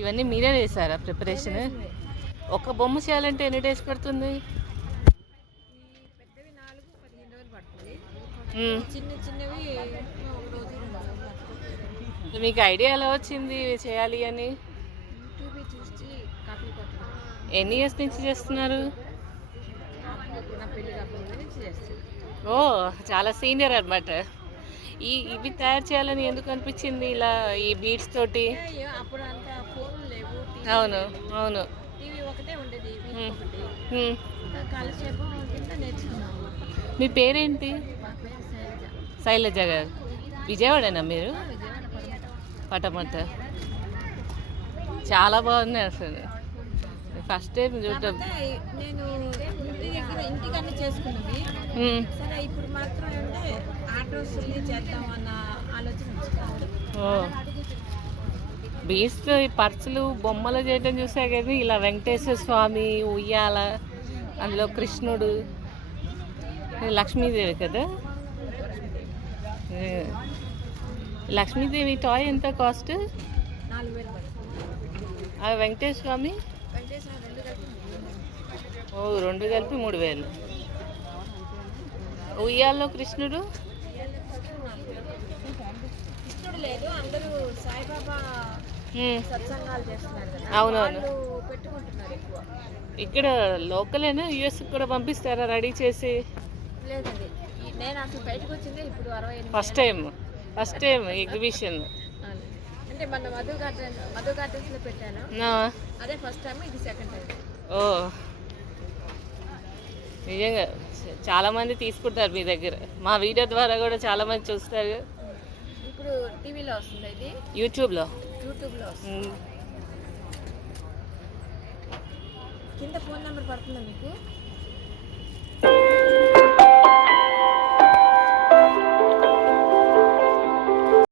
ఇవన్నీ మీరే చేశారా ప్రిపరేషన్? ఒక బొమ్మ చేయాలంటే ఎన్ని డేస్ పడుతుంది? పెద్దవి 4-15 రోజులు పడుతుంది. చిన్న చిన్నవి ఒక రోజు 2 రోజులు. మీకు ఐడియా ఎలా వచ్చింది చేయాలి అని? యూట్యూబ్ చూసి కాపీ కొట్టాను. ఎన్ని ఇయర్స్ నుంచి చేస్తున్నారు? నా పెళ్లి కాకుండా నుంచి చేస్తాను. ఓ, చాలా సీనియర్ అనమాట. ఇవి తయారు చేయాలని ఎందుకు అనిపించింది ఇలా ఈ బీడ్స్ తోటి? అప్పుడు అంత ఫోన్లు లేవు. అవును అవును. టీవీ ఒకటే ఉండేది. కాలక్షేపం కింద నేర్చుకున్నాము. మీ పేరేంటి? మా పేరు శైలజ. శైలజ గారు. విజయవాడేనా మీరు? విజయవాడ పటమట. చాలా బాగుంది అసలు. ఫస్ట్ టైం చూడటం. నేను ఇంటికన్నా చేసుకున్నవి. సరే ఇప్పుడు మాత్రం అంటే ఆటోస్ చేద్దాం అన్న ఆలోచన వచ్చింది. ఓ, బీడ్స్ ఈ పర్సులు బొమ్మలు చేయడం చూసా కానీ ఇలా వెంకటేశ్వర స్వామి ఉయ్యాల, అందులో కృష్ణుడు, లక్ష్మీదేవి కదా. లక్ష్మీదేవి టాయ్ ఎంత కాస్ట్? 4,000 పడుతుంది. ఆ వెంకటేశ్వర స్వామి? వెంకటేశ్వర 2 కలిపి 3,000. ఓ, 2 కలిపి 3,000. ఉయ్యాల్లో కృష్ణుడు? కృష్ణుడు లేదు. అందరూ సాయిబాబా సత్సంగాలు చేస్తున్నారు కదా. అవునవును. పెట్టుకుంటున్నారు ఎక్కువ. ఇక్కడ లోకలేనా? యుఎస్ కూడా పంపిస్తారా రెడీ చేసి? లేదండి, నేను అసలు బయటకు వచ్చిందే ఇప్పుడు 68. First time exhibition. అంటే మన మధు గార్డెన్స్ లో పెట్టాను. అదే ఫస్ట్ టైం, ఇది సెకండ్ టైం. ఓ, నిజంగా చాలా మంది తీసుకుంటారు మీ దగ్గర. మా వీడియో ద్వారా కూడా చాలా మంది చూస్తారు. ఇప్పుడు టీవీలో వస్తుంది, ఇది యూట్యూబ్లో వస్తుంది. కింద ఫోన్ నెంబర్ పడుతుందా మీకు?